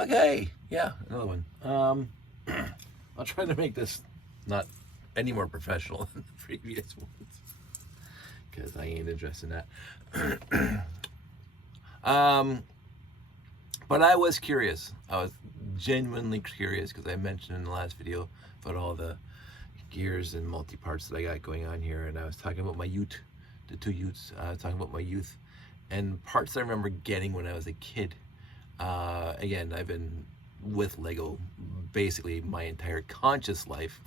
Okay, yeah, another one. I'll try to make this not any more professional than the previous ones because I ain't interested in that. um, but I was curious. I was genuinely curious because I mentioned in the last video about all the gears and multi-parts that I got going on here, and I was talking about my youth, the two youths. I was talking about my youth and parts I remember getting when I was a kid. Again, I've been with Lego basically my entire conscious life,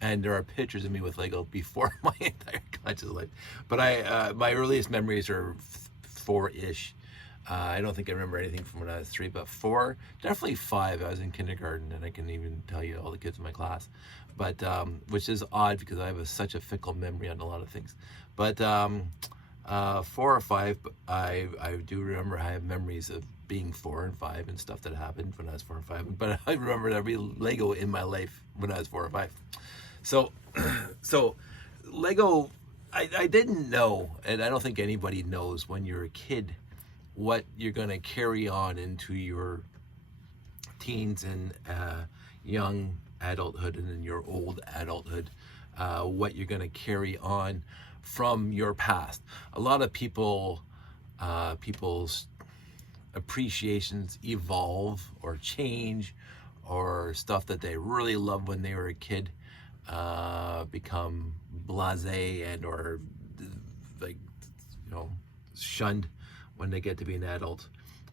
and there are pictures of me with Lego before my entire conscious life. But my earliest memories are four-ish. I don't think I remember anything from when I was 3, but 4, definitely 5. I was in kindergarten, and I can even tell you all the kids in my class. But which is odd because I have such a fickle memory on a lot of things. But 4 or 5, I do remember I have memories of being 4 and 5 and stuff that happened when I was 4 and 5. But I remember every Lego in my life when I was 4 or 5. So, so Lego, I didn't know, and I don't think anybody knows when you're a kid what you're going to carry on into your teens and young adulthood and then your old adulthood, what you're going to carry on from your past. A lot of people's appreciations evolve or change, or stuff that they really loved when they were a kid become blasé and or like, you know, shunned when they get to be an adult.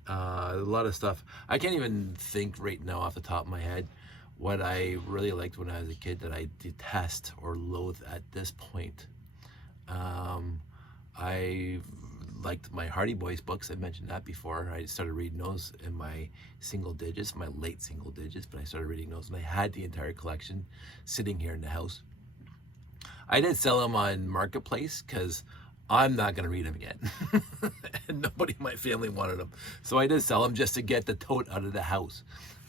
A lot of stuff I can't even think right now off the top of my head what I really liked when I was a kid that I detest or loathe at this point. I liked my Hardy Boys books. I mentioned that before. I started reading those in my single digits, my late single digits, but I started reading those and I had the entire collection sitting here in the house. I did sell them on Marketplace because I'm not going to read them again. And nobody in my family wanted them. So I did sell them just to get the tote out of the house.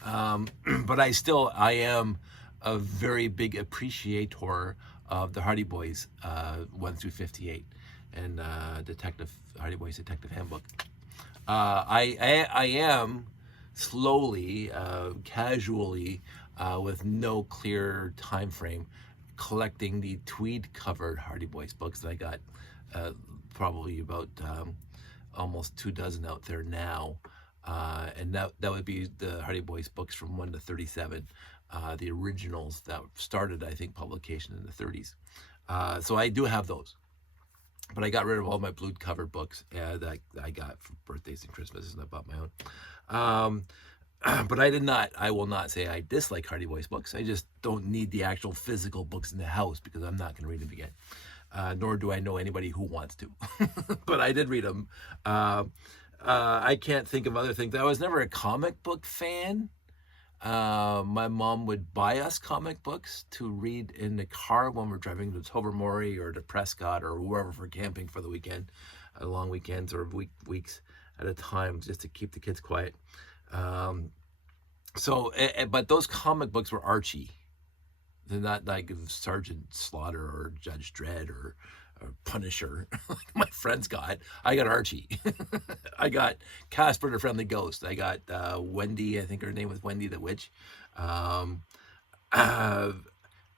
But I am a very big appreciator of the Hardy Boys 1 through 58 and Hardy Boys Detective Handbook. I am slowly, casually, with no clear time frame, collecting the tweed covered Hardy Boys books that I got probably about almost 2 dozen out there now. And that would be the Hardy Boys books from 1 to 37, the originals that started, I think, publication in the 30s. So I do have those. But I got rid of all my blue covered books that I got for birthdays and Christmases, and I bought my own. But I will not say I dislike Hardy Boys books. I just don't need the actual physical books in the house because I'm not going to read them again. Nor do I know anybody who wants to. But I did read them. I can't think of other things. I was never a comic book fan. My mom would buy us comic books to read in the car when we're driving to Tobermory or to Prescott or wherever for camping for the weekend, long weekends or weeks at a time, just to keep the kids quiet. But those comic books were Archie. They're not like Sergeant Slaughter or Judge Dredd or Punisher like my friends got. I got Archie. I got Casper the Friendly Ghost. I got Wendy, I think her name was Wendy the Witch.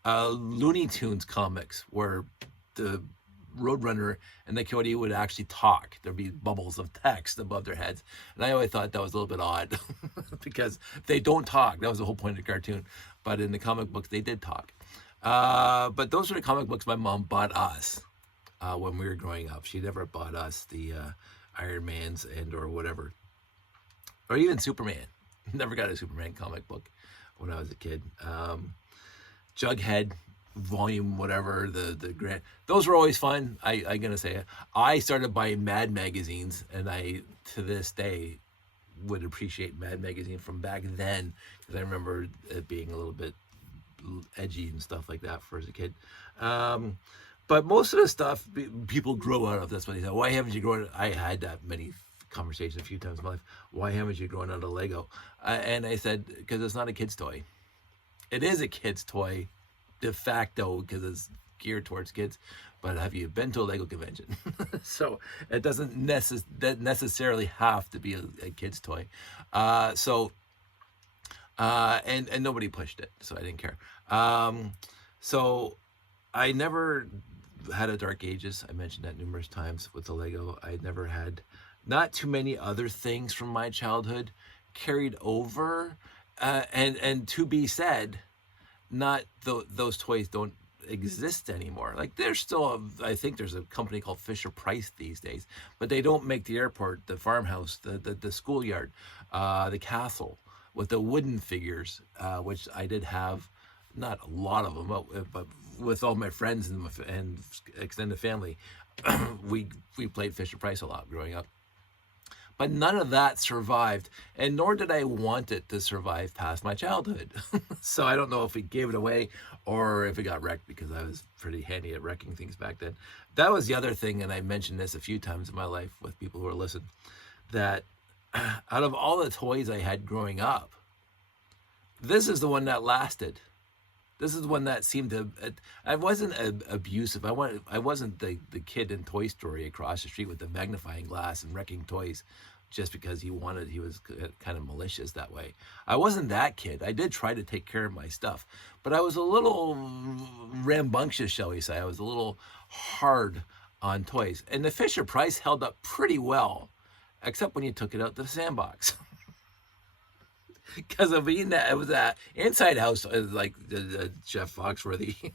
Looney Tunes comics where the Roadrunner and the Coyote would actually talk. There'd be bubbles of text above their heads. And I always thought that was a little bit odd because they don't talk. That was the whole point of the cartoon. But in the comic books, they did talk. But those are the comic books my mom bought us when we were growing up. She never bought us the Iron Mans and or whatever. Or even Superman. Never got a Superman comic book when I was a kid. Jughead, volume whatever, the grand, those were always fun. I'm gonna say it. I started buying Mad magazines, and I to this day would appreciate Mad magazine from back then because I remember it being a little bit edgy and stuff like that for as a kid. But most of the stuff people grow out of. That's what they said. Why haven't you grown? I had that many conversations a few times in my life. Why haven't you grown out of Lego? And I said because it's not a kid's toy. It is a kid's toy de facto because it's geared towards kids, but have you been to a Lego convention? So it doesn't necessarily have to be a kid's toy. So And nobody pushed it, so I didn't care. So I never had a dark ages. I mentioned that numerous times with the Lego. I never had not too many other things from my childhood carried over. And to be said, not those toys don't exist anymore. Like there's still, I think there's a company called Fisher Price these days, but they don't make the airport, the farmhouse, the schoolyard, the castle with the wooden figures, which I did have, not a lot of them, but with all my friends and extended family, we played Fisher Price a lot growing up. But none of that survived, and nor did I want it to survive past my childhood. So I don't know if we gave it away or if it got wrecked, because I was pretty handy at wrecking things back then. That was the other thing, and I mentioned this a few times in my life with people who are listening, that out of all the toys I had growing up, this is the one that lasted. This is the one that seemed to. I wasn't abusive. I wasn't the kid in Toy Story across the street with the magnifying glass and wrecking toys, just because he was kind of malicious that way. I wasn't that kid. I did try to take care of my stuff, but I was a little rambunctious, shall we say. I was a little hard on toys, and the Fisher Price held up pretty well, except when you took it out to the sandbox. Because of being that, it was that inside house, like Jeff Foxworthy.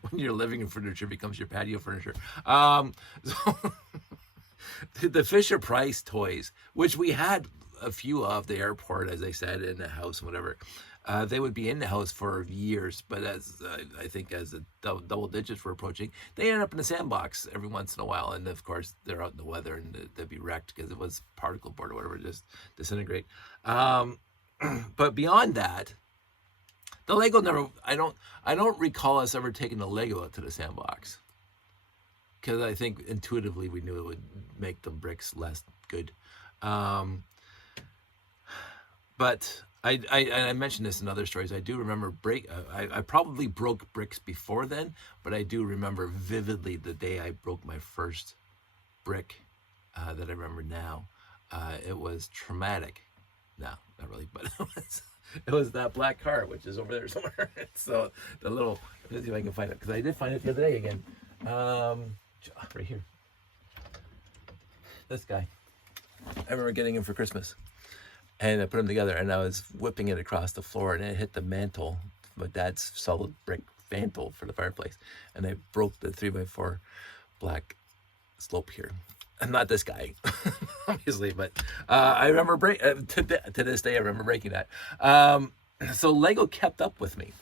When your living furniture becomes your patio furniture. So the Fisher Price toys, which we had a few of the airport, as I said, in the house and whatever, they would be in the house for years. But as I think as the double digits were approaching, they ended up in the sandbox every once in a while. And of course, they're out in the weather and they'd be wrecked because it was particle board or whatever, just disintegrate. But beyond that, the Lego never. I don't recall us ever taking the Lego out to the sandbox, because I think intuitively we knew it would make the bricks less good. But I mentioned this in other stories. I do remember I probably broke bricks before then, but I do remember vividly the day I broke my first brick that I remember now. It was traumatic. No, not really, but it was that black car, which is over there somewhere. So the little, let's see if I can find it, because I did find it the other day again. Right here. This guy. I remember getting him for Christmas, and I put them together, and I was whipping it across the floor, and it hit the mantle, my dad's solid brick mantle for the fireplace, and I broke the 3x4 black slope here. And not this guy, obviously, but I remember to this day I remember breaking that. So Lego kept up with me,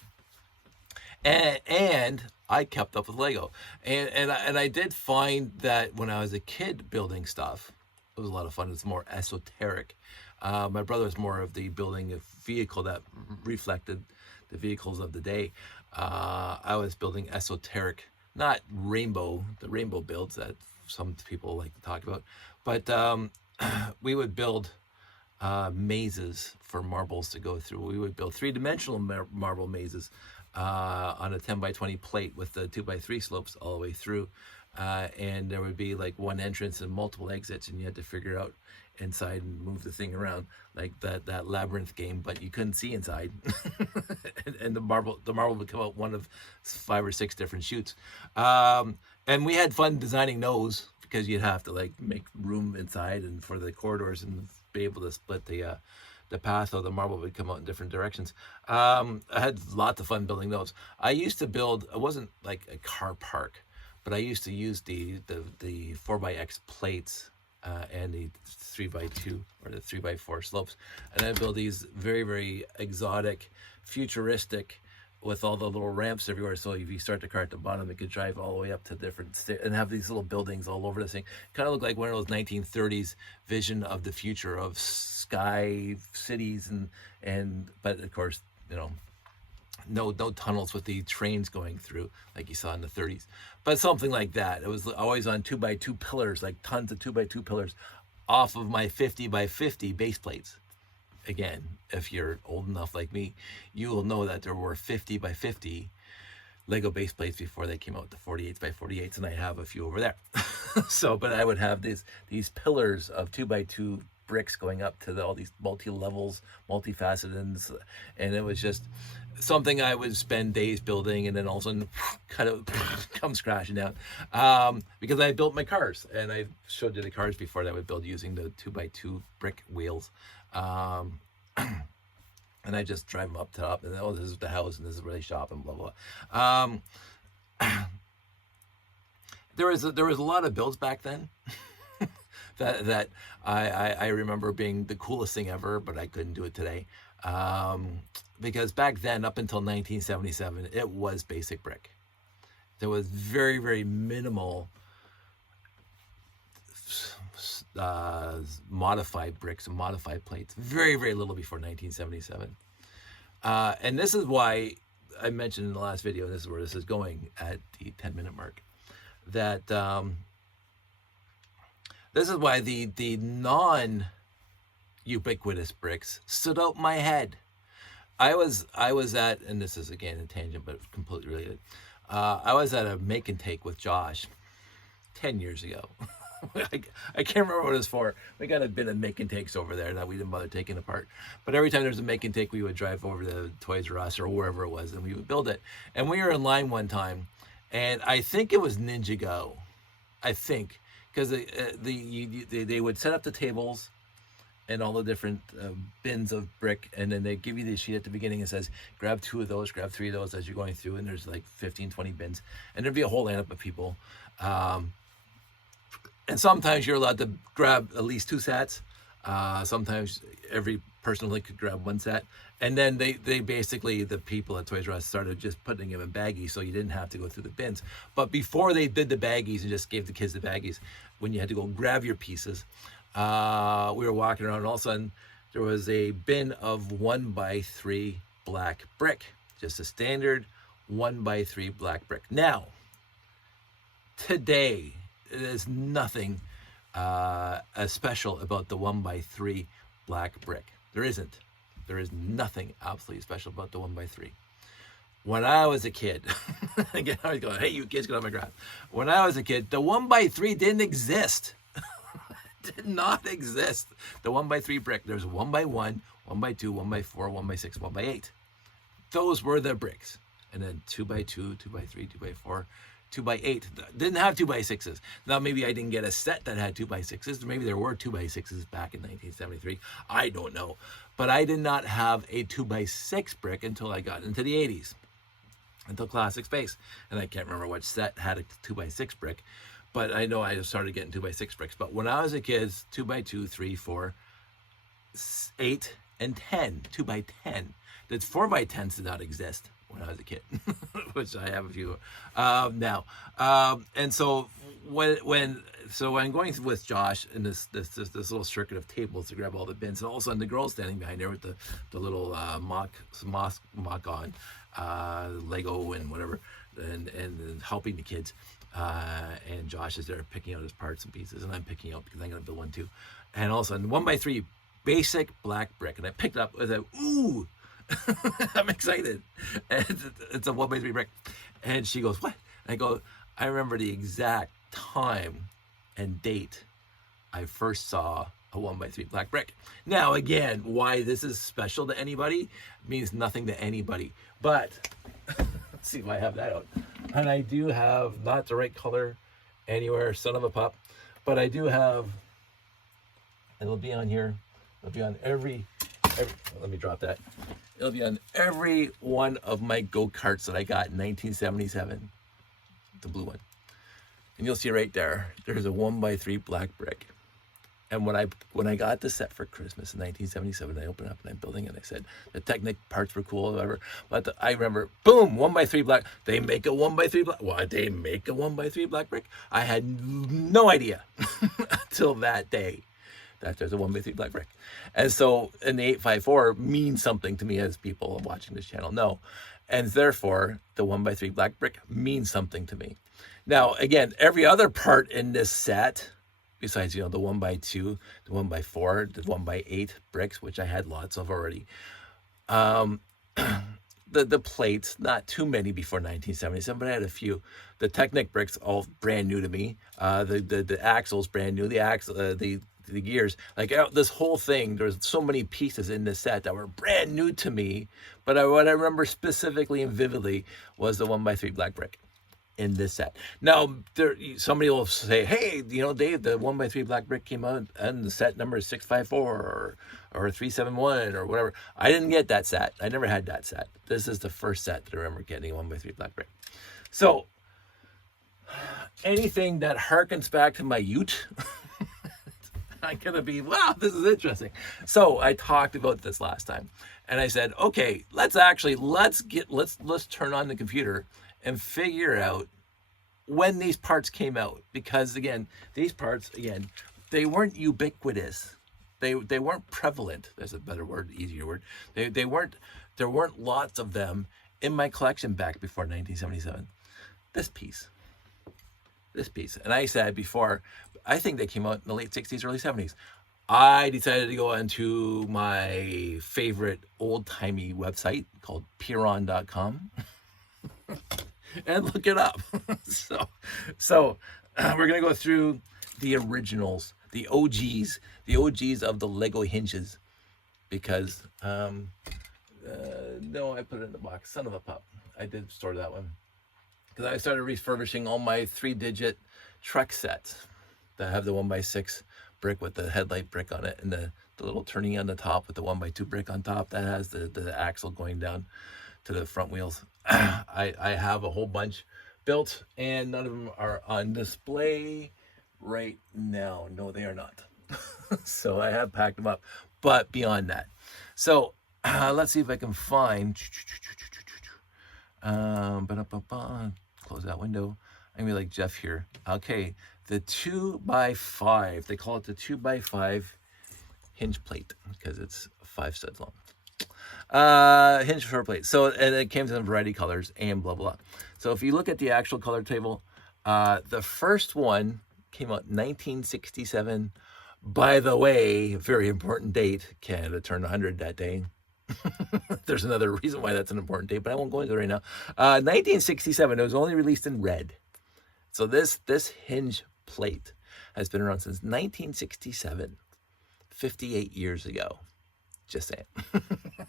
and I kept up with Lego, and I did find that when I was a kid building stuff, it was a lot of fun. It's more esoteric. My brother was more of the building a vehicle that reflected the vehicles of the day. I was building esoteric, not the rainbow builds that some people like to talk about, but we would build mazes for marbles to go through. We would build three-dimensional marble mazes on a 10 by 20 plate with the 2x3 slopes all the way through, and there would be like one entrance and multiple exits, and you had to figure out inside and move the thing around like that labyrinth game, but you couldn't see inside. and the marble would come out one of 5 or 6 different chutes. And we had fun designing those, because you'd have to like make room inside and for the corridors and be able to split the path, or the marble would come out in different directions. I had lots of fun building those. I used to build, it wasn't like a car park, but I used to use the 4x plates and the 3x2 or the 3x4 slopes, and I build these very, very exotic, futuristic, with all the little ramps everywhere. So if you start the car at the bottom, it could drive all the way up to different and have these little buildings all over this thing. Kind of look like one of those 1930s vision of the future of sky cities, but of course, no tunnels with the trains going through like you saw in the 30s, but something like that. It was always on 2x2 pillars, like tons of 2x2 pillars off of my 50x50 base plates. Again, if you're old enough like me, you will know that there were 50x50 Lego base plates before they came out, the 48x48s, and I have a few over there. So, but I would have these pillars of 2x2 bricks going up to all these multi-levels, multifaceted, and it was just something I would spend days building, and then all of a sudden kind of comes crashing down, because I built my cars, and I showed you the cars before that I would build using the 2x2 brick wheels, and I just drive them up top, and oh, this is the house, and this is where they shop, and blah blah. There was a lot of builds back then that I remember being the coolest thing ever, but I couldn't do it today. Because back then, up until 1977, it was basic brick. There was very, very minimal modified bricks and modified plates. Very, very little before 1977. And this is why I mentioned in the last video, and this is where this is going at the 10-minute mark, that this is why the non-ubiquitous bricks stood out my head. I was at, and this is again a tangent, but completely related. I was at a make and take with Josh 10 years ago. I can't remember what it was for. We got a bit of make and takes over there that we didn't bother taking apart. But every time there was a make and take, we would drive over to Toys R Us or wherever it was, and we would build it. And we were in line one time, and I think it was Ninjago. I think, because they would set up the tables and all the different bins of brick, and then they give you the sheet at the beginning and says, grab 2 of those, grab 3 of those as you're going through, and there's like 15, 20 bins, and there'd be a whole lineup of people. And sometimes you're allowed to grab at least 2 sets. Sometimes every person only could grab 1 set. And then they basically, the people at Toys R Us started just putting them in baggies, so you didn't have to go through the bins. But before they did the baggies and just gave the kids the baggies, when you had to go grab your pieces, we were walking around, and all of a sudden there was a bin of 1x3 black brick, just a standard 1x3 black brick. Now, today, there's nothing special about the 1x3 black brick. There isn't. There is nothing absolutely special about the 1x3. When I was a kid, again, I was going, hey, you kids, get on my graph. When I was a kid, the 1x3 didn't exist. Did not exist. The 1x3 brick. There's 1x1, 1x2, 1x4, 1x6, 1x8. Those were the bricks. And then 2x2, 2x3, 2x4, 2x8. Didn't have 2x6s. Now, maybe I didn't get a set that had 2x6s. Maybe there were 2x6s back in 1973. I don't know. But I did not have a 2x6 brick until I got into the 80s. Until Classic Space. And I can't remember which set had a 2x6 brick. But I know I started getting 2x6 bricks. But when I was a kid, 2x2, 3, 4, 8, and 10. 2x10. The 4x10s did not exist when I was a kid, which I have a few now. And so when I'm going with Josh in this little circuit of tables to grab all the bins, and all of a sudden the girl's standing behind there with the little mock on Lego and whatever, and helping the kids. And Josh is there picking out his parts and pieces, and I'm picking out because I'm going to build one too. And all of a sudden, 1x3 basic black brick, and I picked it up. I was like, ooh, I'm excited. And it's a 1x3 brick. And she goes, what? And I go, I remember the exact time and date I first saw a 1x3 black brick. Now, again, why this is special to anybody means nothing to anybody. But let's see if I have that out. And I do have not the right color anywhere, son of a pup, but I do have, it'll be on here, it'll be on every let me drop that. It'll be on every one of my go-karts that I got in 1977, the blue one. And you'll see right there, there's a 1x3 black brick. And when I got the set for Christmas in 1977, I opened up and I'm building it. I said the Technic parts were cool, whatever. But I remember, boom, 1x3 black. They make a 1x3 black. Why they make a 1x3 black brick? I had no idea until that day that there's a 1x3 black brick. And so, and the 854 means something to me, as people watching this channel know. And therefore, the 1x3 black brick means something to me. Now, again, every other part in this set, besides, the 1x2, the 1x4, the 1x8 bricks, which I had lots of already. The plates, not too many before 1977, but I had a few. The Technic bricks, all brand new to me. The axles, brand new. The the gears. Like this whole thing, there's so many pieces in this set that were brand new to me. But what I remember specifically and vividly was the 1x3 black brick in this set. Now, somebody will say, hey, Dave, the 1x3 black brick came out and the set number is 654 or 371 or whatever. I didn't get that set. I never had that set. This is the first set that I remember getting, 1x3 black brick. So anything that harkens back to my ute, I'm gonna be, wow, this is interesting. So I talked about this last time, and I said, okay, let's turn on the computer and figure out when these parts came out, because again, these parts, they weren't ubiquitous. They weren't prevalent. There's a better word, easier word. There weren't lots of them in my collection back before 1977. This piece. And I said before, I think they came out in the late 60s, early 70s. I decided to go into my favorite old-timey website called Piron.com and look it up. So we're going to go through the originals, the OGs of the Lego hinges, because, no, I put it in the box. Son of a pup. I did store that one. Because I started refurbishing all my 3-digit Trek sets that have the 1x6 brick with the headlight brick on it, and the little turning on the top with the 1x2 brick on top that has the axle going down to the front wheels. I have a whole bunch built, and none of them are on display right now. No, they are not. So I have packed them up. But beyond that, so let's see if I can find. Close that window. I'm gonna be like Jeff here. Okay, the 2x5. They call it the 2x5 hinge plate because it's 5 studs long. Hinge short plate. So, and it came in a variety of colors and blah blah. So if you look at the actual color table, the first one came out 1967. By the way, very important date. Canada turned 100 that day. There's another reason why that's an important date, but I won't go into it right now. 1967. It was only released in red. So this hinge plate has been around since 1967, 58 years ago. Just saying.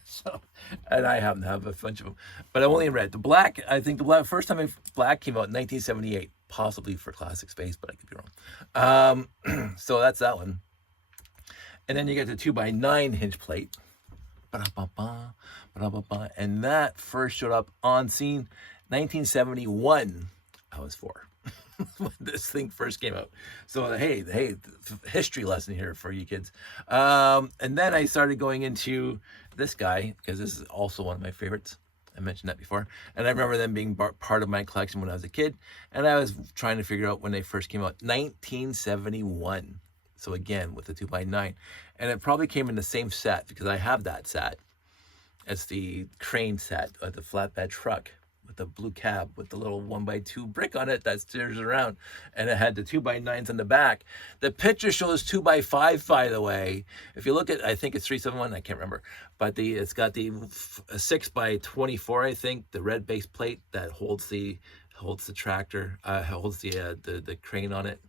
So, and I happen to have a bunch of them, but I'm only in red. The black, I think first time black came out in 1978, possibly for Classic Space, but I could be wrong. So that's that one. And then you get the 2x9 hinge plate. And that first showed up on scene 1971. I was 4 when this thing first came out. So hey, history lesson here for you kids. And then I started going into this guy because this is also one of my favorites. I mentioned that before. And I remember them being part of my collection when I was a kid. And I was trying to figure out when they first came out. 1971. So again, with the 2x9. And it probably came in the same set because I have that set. It's the crane set, the flatbed truck with the blue cab with the little 1x2 brick on it that steers around. And it had the 2x9s on the back. The picture shows 2x5, by the way. If you look at, I think it's 371, I can't remember. But it's got the 6x24, I think, the red base plate that holds the tractor, holds the crane on it.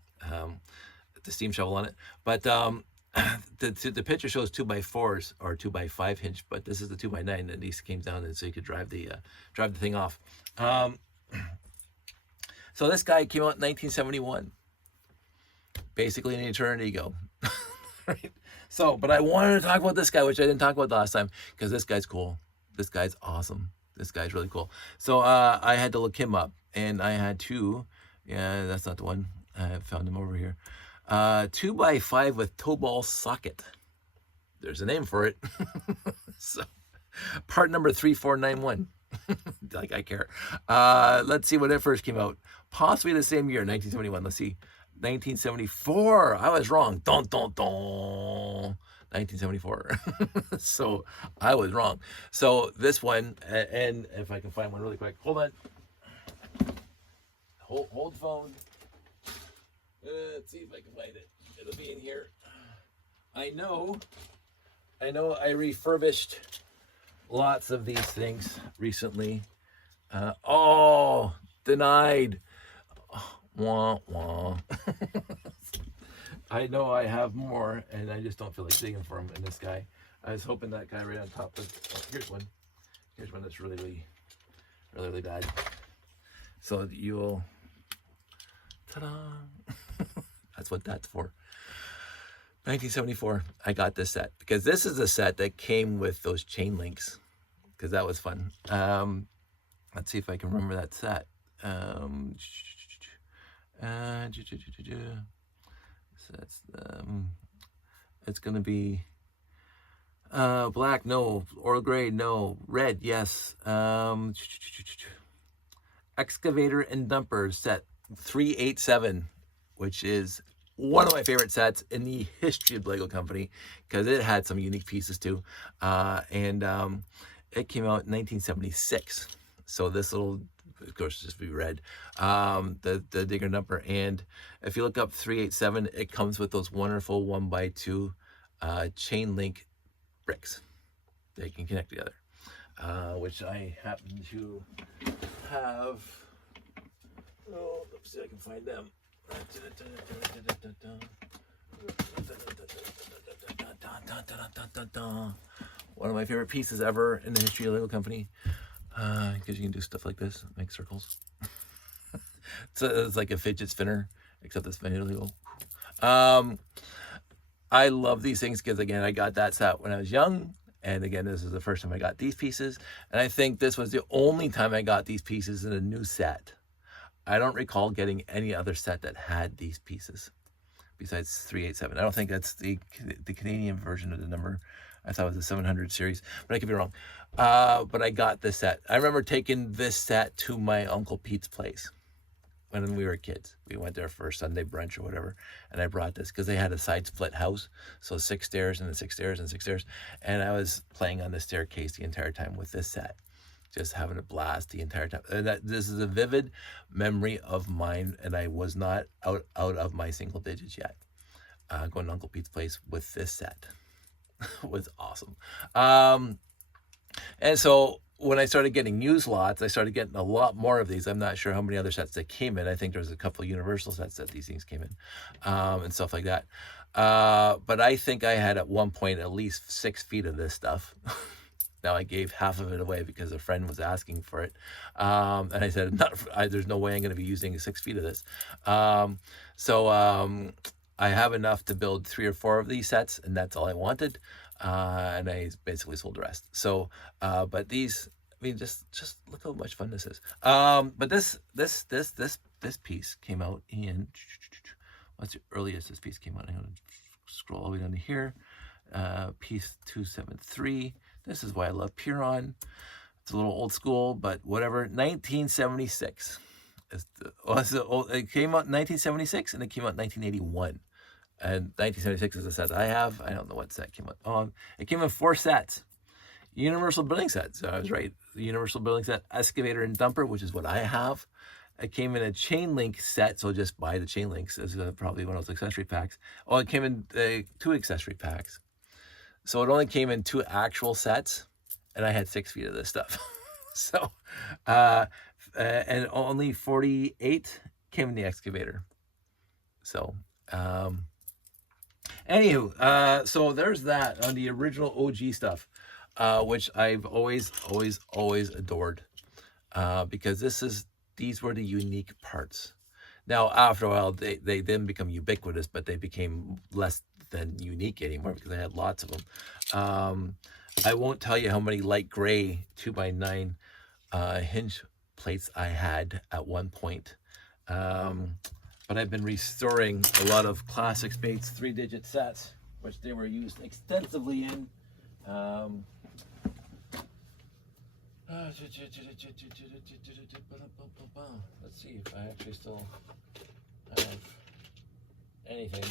The steam shovel on it, but the picture shows 2x4s or 2x5 hinge, but this is the 2x9 that these came down, and so you could drive the thing off. So this guy came out in 1971, basically an eternity ago. Right? So, but I wanted to talk about this guy, which I didn't talk about the last time, because this guy's cool. This guy's awesome. This guy's really cool. So I had to look him up, and I had two. Yeah, that's not the one. I found him over here. 2x5 with toe ball socket. There's a name for it. So, part number 3491. Like I care. Let's see when it first came out. Possibly the same year, 1971. Let's see. 1974. I was wrong. 1974. So I was wrong. So this one, and if I can find one really quick. Hold on. Hold the phone. Let's see if I can find it. It'll be in here. I know I refurbished lots of these things recently. Denied. Wah, wah. I know I have more, and I just don't feel like digging for them in this guy. I was hoping that guy right on top of, oh, here's one. Here's one that's really, really, really bad. So you'll, ta-da! That's what that's for. 1974, I got this set because this is a set that came with those chain links, because that was fun. Let's see if I can remember that set. So that's it's gonna be black, no. Oil gray, no. Red, yes. Excavator and dumper set 387, which is one of my favorite sets in the history of the Lego company, because it had some unique pieces too. And it came out in 1976. So this little, of course, just be red, the digger dumper. And if you look up 387, it comes with those wonderful 1x2 chain link bricks that you can connect together, which I happen to have. Oh, let's see if I can find them. One of my favorite pieces ever in the history of the Lego company, because you can do stuff like this, make circles. It's like a fidget spinner, except it's made of Lego. I love these things because, again, I got that set when I was young, and again, this is the first time I got these pieces, and I think this was the only time I got these pieces in a new set. I don't recall getting any other set that had these pieces besides 387. I don't think that's the Canadian version of the number. I thought it was the 700 series, but I could be wrong. But I got this set. I remember taking this set to my Uncle Pete's place when we were kids. We went there for Sunday brunch or whatever, and I brought this because they had a side split house, so 6 stairs and 6 stairs and 6 stairs, and I was playing on the staircase the entire time with this set, just having a blast the entire time. And this is a vivid memory of mine, and I was not out of my single digits yet. Going to Uncle Pete's place with this set was awesome. And so when I started getting used lots, I started getting a lot more of these. I'm not sure how many other sets that came in. I think there's a couple of Universal sets that these things came in, and stuff like that. But I think I had at one point at least 6 feet of this stuff. Now I gave half of it away because a friend was asking for it, and I said, "There's no way I'm going to be using 6 feet of this." I have enough to build 3 or 4 of these sets, and that's all I wanted, and I basically sold the rest. So, but these, I mean, just look how much fun this is. But this piece came out in, what's the earliest this piece came out? I'm going to scroll all the way down to here. Piece 273. This is why I love Piron. It's a little old school, but whatever. 1976. It came out in 1976, and it came out in 1981. And 1976 is a set I have. I don't know what set came out. It came in 4 sets. Universal building set. So I was right. The Universal building set, excavator and dumper, which is what I have. It came in a chain link set, so just buy the chain links. This is probably one of those accessory packs. Oh, it came in 2 accessory packs. So it only came in 2 actual sets, and I had 6 feet of this stuff. So, and only 48 came in the excavator. So, anywho, so there's that on the original OG stuff, which I've always adored, because these were the unique parts. Now, after a while, they then become ubiquitous, but they became less than unique anymore because I had lots of them. I won't tell you how many light gray 2x9 hinge plates I had at one point. But I've been restoring a lot of classic Spades 3-digit sets, which they were used extensively in. Let's see if I actually still have anything.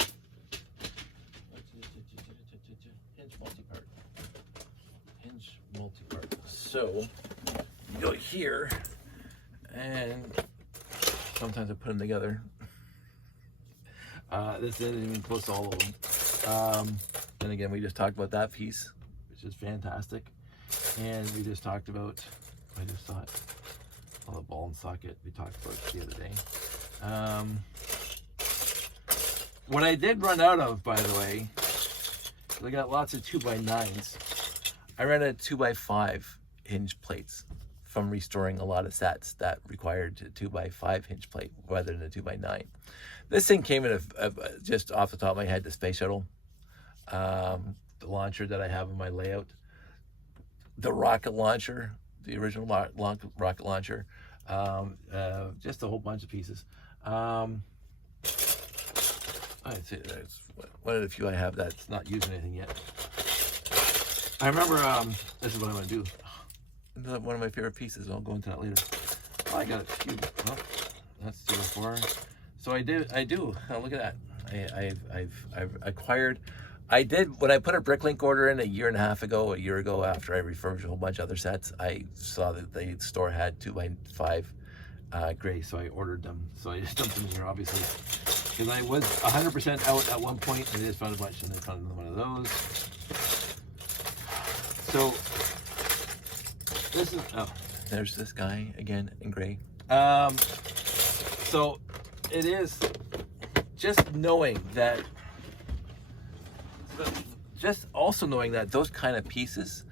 Hinge multi-part. So you go here, and sometimes I put them together. This isn't even close to all of them. And again, we just talked about that piece, which is fantastic. And we just talked about, I just saw it, the ball and socket we talked about the other day. What I did run out of, by the way, I got lots of 2x9s. I ran out of 2x5 hinge plates from restoring a lot of sets that required a 2x5 hinge plate rather than a 2x9. This thing came in just off the top of my head, the space shuttle, the launcher that I have in my layout, the rocket launcher, the original rocket launcher, just a whole bunch of pieces. I'd say that's one of the few I have that's not using anything yet. I remember, this is what I'm going to do. One of my favorite pieces. I'll go into that later. Oh, I got a few. Oh, that's 3 or 4. So I do. Oh, look at that. I've acquired. I did when I put a Bricklink order in a year ago after I refurbished a whole bunch of other sets. I saw that the store had 2x5 gray, so I ordered them. So I just dumped them in here, obviously, because I was 100% out at one point, and I just found a bunch, and I found another one of those. So this is, oh, there's this guy again in gray. So it is just knowing that, those kind of pieces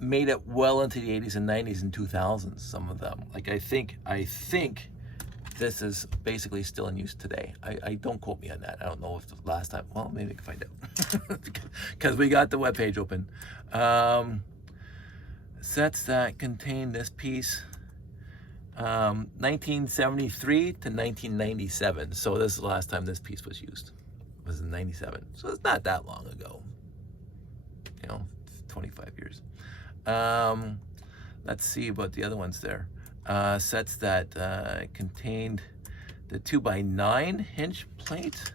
made it well into the 80s and 90s and 2000s, some of them. Like I think this is basically still in use today. I don't quote me on that. I don't know if the last time, well, maybe I can find out. Because we got the webpage open. Sets that contain this piece, 1973 to 1997. So this is the last time this piece was used. It was in 97. So it's not that long ago. 25 years. Let's see about the other ones there. Sets that contained the 2x9 hinge plate.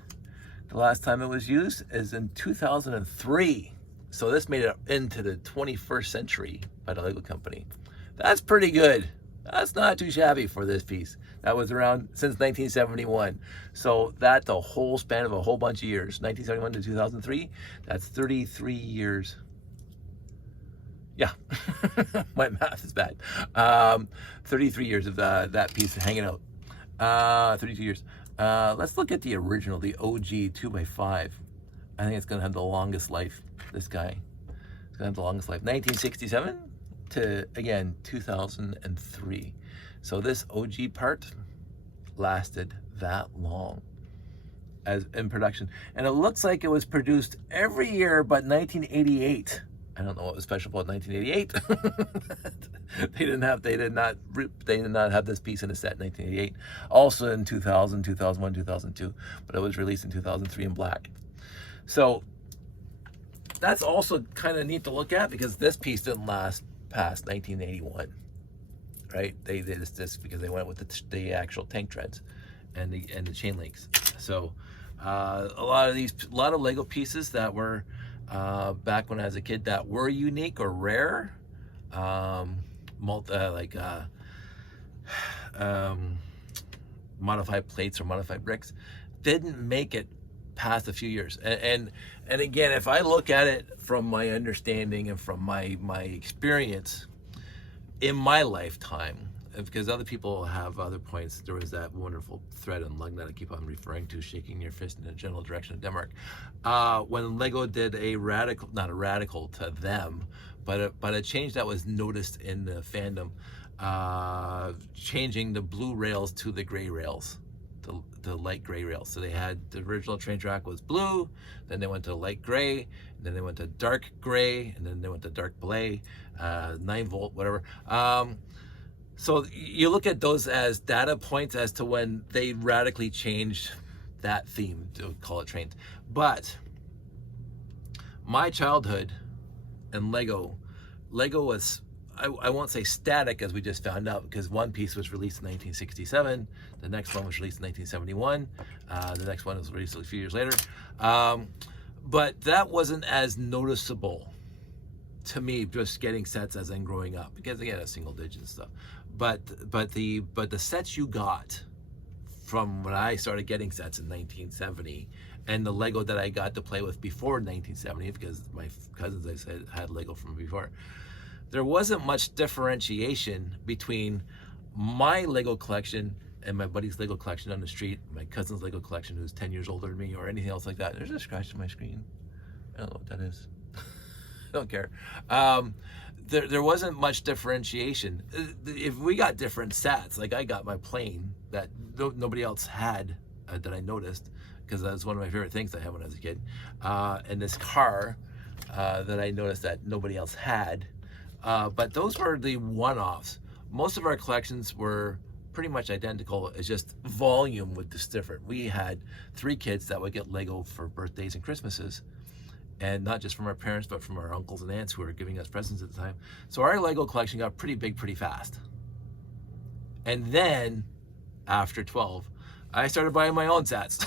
The last time it was used is in 2003. So this made it into the 21st century by the Lego company. That's pretty good. That's not too shabby for this piece. That was around since 1971. So that's a whole span of a whole bunch of years. 1971 to 2003, that's 33 years. Yeah, my math is bad. 33 years of that piece hanging out. 32 years. Let's look at the original, the OG 2x5. I think it's gonna have the longest life, this guy. It's gonna have the longest life. 1967 to, again, 2003. So this OG part lasted that long as in production. And it looks like it was produced every year but 1988. I don't know what was special about 1988. They did not have this piece in a set in 1988. Also in 2000, 2001, 2002, but it was released in 2003 in black. So that's also kind of neat to look at, because this piece didn't last past 1981, right? They did this because they went with the actual tank treads and the chain links. So a lot of Lego pieces that were back when I was a kid that were unique or rare, modified plates or modified bricks, didn't make it past a few years. And again, if I look at it from my understanding and from my experience in my lifetime, because other people have other points. There was that wonderful thread and lug that I keep on referring to, shaking your fist in the general direction of Denmark. When Lego did not a radical to them, but a change that was noticed in the fandom, changing the blue rails to the gray rails, the light gray rails. So they had the original train track was blue, then they went to light gray, and then they went to dark gray, and then they went to dark blue, 9-volt, whatever. So you look at those as data points as to when they radically changed that theme, to call it trains. But my childhood and Lego was, I won't say static, as we just found out, because one piece was released in 1967, the next one was released in 1971, the next one was released a few years later. But that wasn't as noticeable to me, just getting sets as I'm growing up, because again, a single digit and stuff. But the sets you got from when I started getting sets in 1970, and the Lego that I got to play with before 1970, because my cousins, I said, had Lego from before, there wasn't much differentiation between my Lego collection and my buddy's Lego collection down the street, my cousin's Lego collection who's 10 years older than me, or anything else like that. There's a scratch on my screen. I don't know what that is. I don't care. There wasn't much differentiation. If we got different sets, like I got my plane that nobody else had, that I noticed, because that was one of my favorite things I had when I was a kid, and this car that I noticed that nobody else had, but those were the one-offs. Most of our collections were pretty much identical. It's just volume was just different. We had 3 kids that would get Lego for birthdays and Christmases, and not just from our parents, but from our uncles and aunts who were giving us presents at the time. So our Lego collection got pretty big pretty fast. And then after 12, I started buying my own sets.